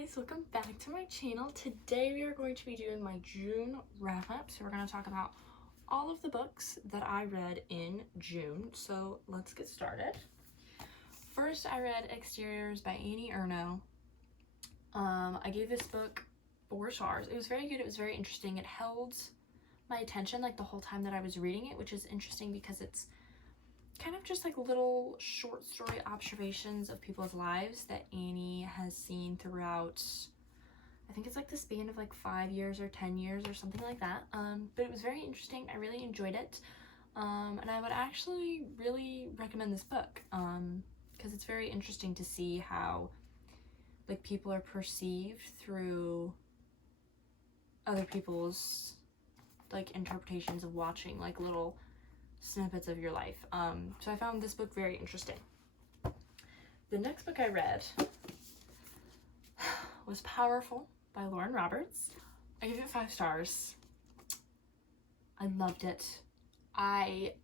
guys, welcome back to my channel. Today we are going to be doing my June wrap-up. So we're going to talk about all of the books that I read in June. So let's get started. First, I read Exteriors by Annie Ernaux. I gave this book 4 stars. It was very good. It was very interesting. It held my attention like the whole time that I was reading it, which is interesting because it's kind of just like little short story observations of people's lives that Annie has seen throughout, I think it's like the span of like 5 years or 10 years or something like that. But it was very interesting. I really enjoyed it. And I would actually really recommend this book because it's very interesting to see how like people are perceived through other people's like interpretations of watching like little snippets of your life. So I found this book very interesting. The next book I read was Powerful by Lauren Roberts. I gave it 5 stars. I loved it. It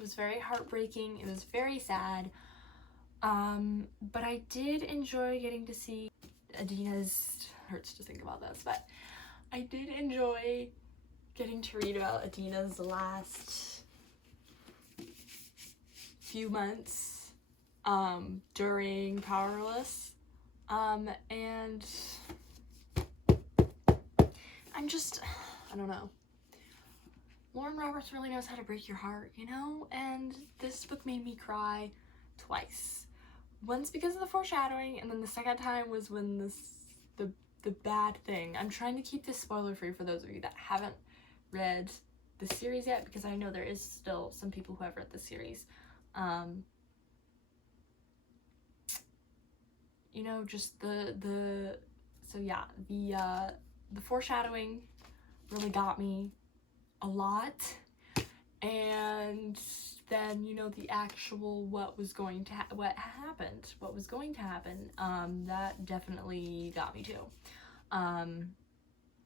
was very heartbreaking. It was very sad. But I did enjoy getting to see Adina's, hurts to think about this, but I did enjoy getting to read about Adina's last few months during Powerless, and I don't know. Lauren Roberts really knows how to break your heart, you know, and this book made me cry twice. Once because of the foreshadowing, and then the second time was when the bad thing. I'm trying to keep this spoiler free for those of you that haven't read the series yet, because I know there is still some people who have read the series. You know, just the foreshadowing really got me a lot, and then, you know, the actual what was going to happen, that definitely got me too.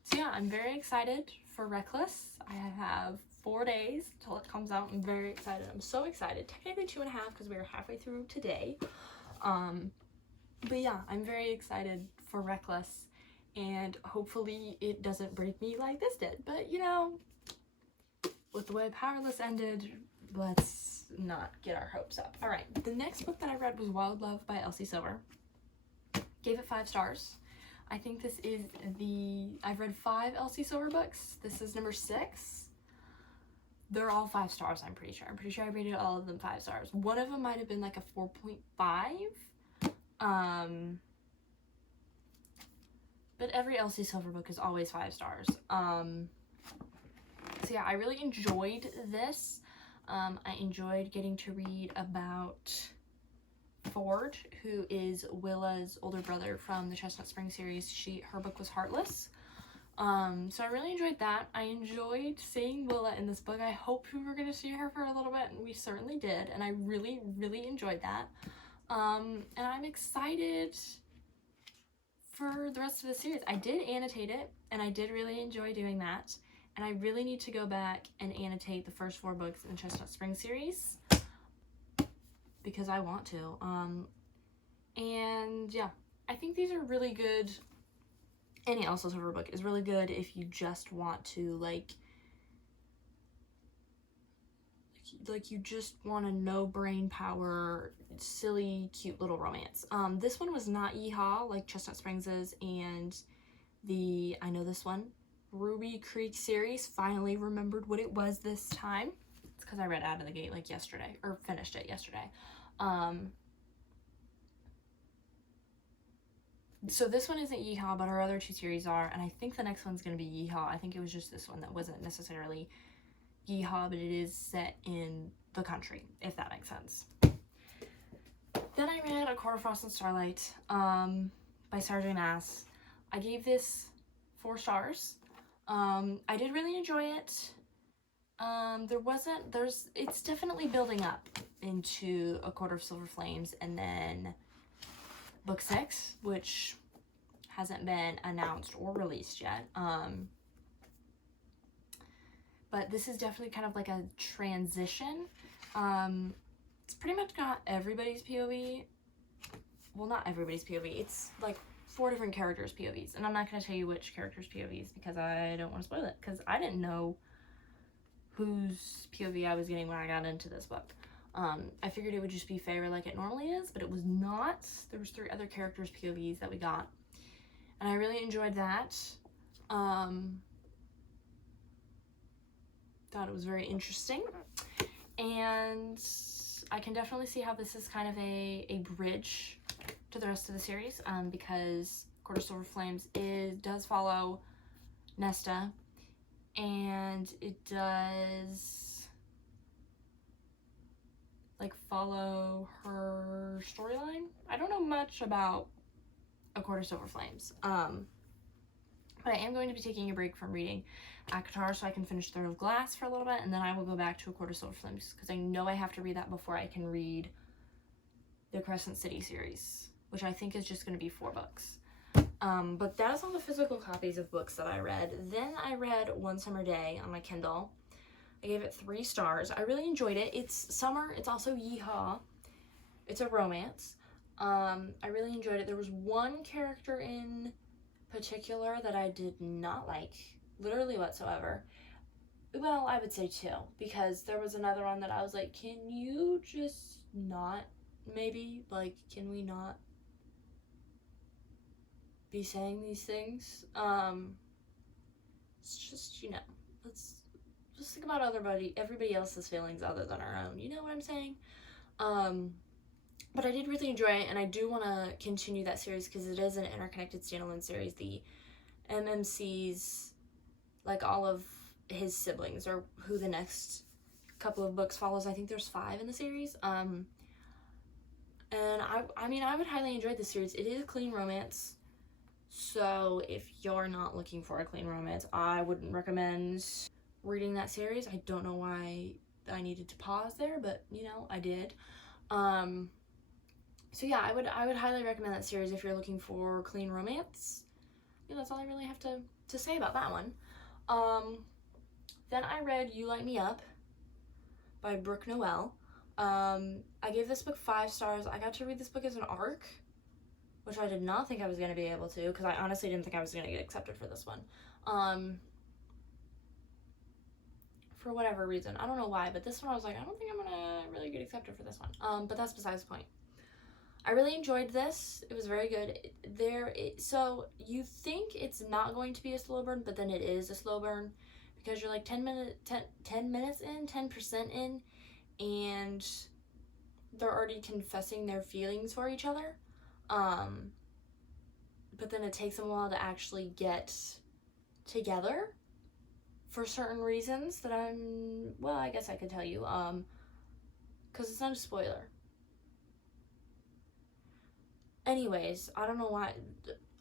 So yeah, I'm very excited for Reckless. I have 4 days till it comes out. I'm very excited. I'm so excited. Technically 2.5 because we are halfway through today. But yeah, I'm very excited for Reckless, and hopefully it doesn't break me like this did. But you know, with the way Powerless ended, let's not get our hopes up. All right, the next book that I read was Wild Love by Elsie Silver. Gave it 5 stars. I think this is I've read 5 Elsie Silver books. This is number 6. They're all 5 stars, I'm pretty sure. I'm pretty sure I rated all of them 5 stars. One of them might have been like a 4.5. But every Elsie Silver book is always 5 stars. So yeah, I really enjoyed this. I enjoyed getting to read about Ford, who is Willa's older brother from the Chestnut Spring series. Her book was Heartless. So I really enjoyed that. I enjoyed seeing Willa in this book. I hoped we were going to see her for a little bit, and we certainly did, and I really, really enjoyed that. And I'm excited for the rest of the series. I did annotate it, and I did really enjoy doing that, and I really need to go back and annotate the first 4 books in the Chestnut Spring series, because I want to. And yeah, I think these are really good. Any Elsie Silver book is really good if you just want to like you just want a no brain power, silly, cute little romance. This one was not yeehaw like Chestnut Springs is, and I know this one, Ruby Creek series, finally remembered what it was this time. It's because I read Out of the Gate like yesterday, or finished it yesterday. So this one isn't yeehaw, but our other 2 series are, and I think the next one's going to be yeehaw. I think it was just this one that wasn't necessarily yeehaw, but it is set in the country, if that makes sense. Then I read A Court of Frost and Starlight by Sarah J. Maas. I gave this 4 stars. I did really enjoy it. It's definitely building up into A Court of Silver Flames, and then book 6, which hasn't been announced or released yet. But this is definitely kind of like a transition. It's pretty much got everybody's POV. Well, not everybody's POV. It's like 4 different characters' POVs. And I'm not going to tell you which characters' POVs because I don't want to spoil it. Because I didn't know whose POV I was getting when I got into this book. I figured it would just be Feyre like it normally is, but it was not. There was 3 other characters' POVs that we got. And I really enjoyed that. Thought it was very interesting. And I can definitely see how this is kind of a bridge to the rest of the series, because Court of Silver Flames does follow Nesta, and it does like follow her storyline. I don't know much about A Court of Silver Flames, but I am going to be taking a break from reading ACOTAR so I can finish Throne of Glass for a little bit, and then I will go back to A Court of Silver Flames because I know I have to read that before I can read the Crescent City series, which I think is just going to be 4 books. But that is all the physical copies of books that I read. Then I read One Summer Day on my Kindle. I gave it 3 stars. I really enjoyed it. It's summer. It's also yeehaw. It's a romance. I really enjoyed it. There was one character in particular that I did not like, literally whatsoever. Well, I would say 2, because there was another one that I was like, can you just not, maybe? Like, can we not be saying these things? It's just, you know, let's just think about everybody else's feelings other than our own. You know what I'm saying? But I did really enjoy it, and I do want to continue that series because it is an interconnected standalone series. The MMC's, like all of his siblings, or who the next couple of books follows. I think there's 5 in the series. And I mean, I would highly enjoy the series. It is a clean romance. So if you're not looking for a clean romance, I wouldn't recommend reading that series. I don't know why I needed to pause there, but you know, I did. So yeah, I would highly recommend that series if you're looking for clean romance. Yeah, that's all I really have to say about that one. Then I read You Light Me Up by Brooke Noel. I gave this book 5 stars. I got to read this book as an arc, which I did not think I was going to be able to, because I honestly didn't think I was going to get accepted for this one. For whatever reason. I don't know why, but this one I was like, I don't think I'm going to really get accepted for this one. But that's besides the point. I really enjoyed this. It was very good. So you think it's not going to be a slow burn, but then it is a slow burn, because you're like 10 minutes in, 10% in, and they're already confessing their feelings for each other. But then it takes them a while to actually get together for certain reasons that I guess I could tell you, because it's not a spoiler. Anyways, I don't know why.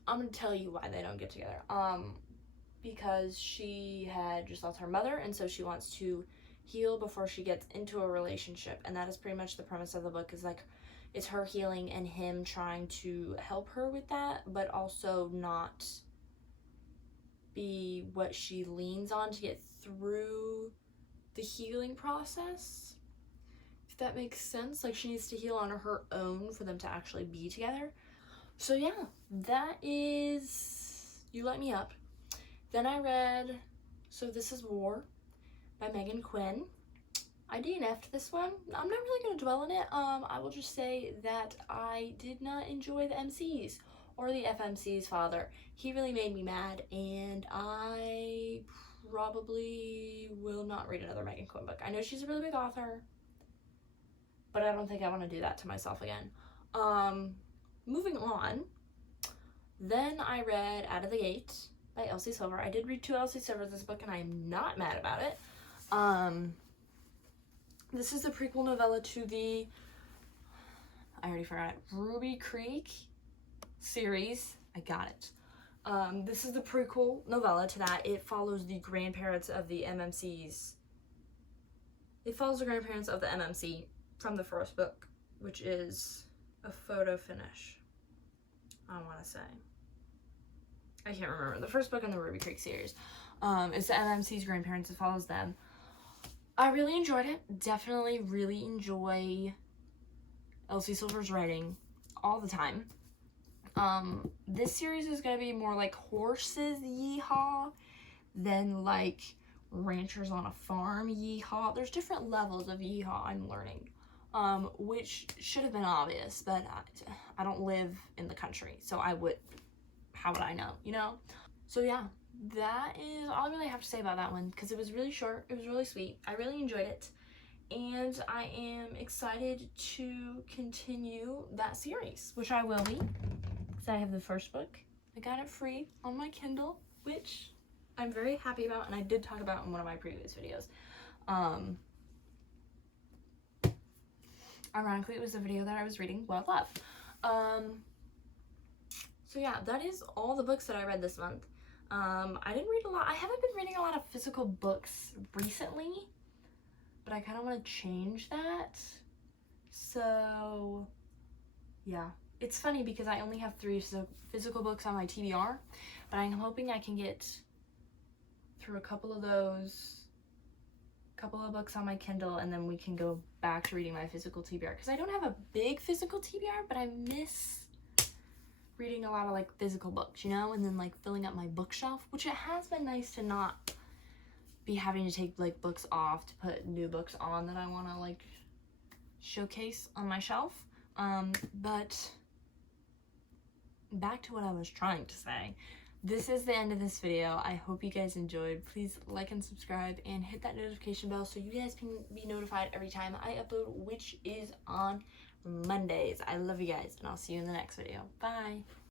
I'm gonna tell you why they don't get together. Because she had just lost her mother, and so she wants to heal before she gets into a relationship, and that is pretty much the premise of the book. Is like, it's her healing and him trying to help her with that, but also not be what she leans on to get through the healing process. If that makes sense. Like, she needs to heal on her own for them to actually be together. So yeah, that is You Light Me Up. Then I read So This Is War by Megan Quinn. I DNF'd this one. I'm not really going to dwell on it. I will just say that I did not enjoy the MCs or the FMC's father. He really made me mad, and I probably will not read another Megan Quinn book. I know she's a really big author, but I don't think I want to do that to myself again. Moving on, then I read Out of the Gate by Elsie Silver. I did read 2 Elsie Silvers this book, and I am not mad about it. This is the prequel novella to the, I already forgot it, Ruby Creek series. I got it. This is the prequel novella to that. It follows the grandparents of the MMCs. It follows the grandparents of the MMC from the first book, which is a photo finish, I want to say. I can't remember. The first book in the Ruby Creek series is the MMC's grandparents. It follows them. I really enjoyed it. Definitely really enjoy Elsie Silver's writing all the time. this series is going to be more like horses yeehaw than like ranchers on a farm yeehaw. There's different levels of yeehaw I'm learning, which should have been obvious, but I don't live in the country, so how would I know, you know? So yeah, that is all I really have to say about that one, because it was really short, it was really sweet, I really enjoyed it, and I am excited to continue that series, which I will be, because I have the first book. I got it free on my Kindle, which I'm very happy about, and I did talk about in one of my previous videos. Ironically, it was the video that I was reading Wild Love. So yeah, that is all the books that I read this month. I didn't read a lot. I haven't been reading a lot of physical books recently, but I kind of want to change that. So yeah, it's funny because I only have 3 physical books on my TBR, but I'm hoping I can get through a couple of books on my Kindle, and then we can go back to reading my physical TBR, because I don't have a big physical TBR, but I miss reading a lot of like physical books, you know, and then like filling up my bookshelf, which it has been nice to not be having to take like books off to put new books on that I want to like showcase on my shelf. But back to what I was trying to say. This is the end of this video. I hope you guys enjoyed. Please like and subscribe and hit that notification bell so you guys can be notified every time I upload, which is on Mondays. I love you guys, and I'll see you in the next video. Bye.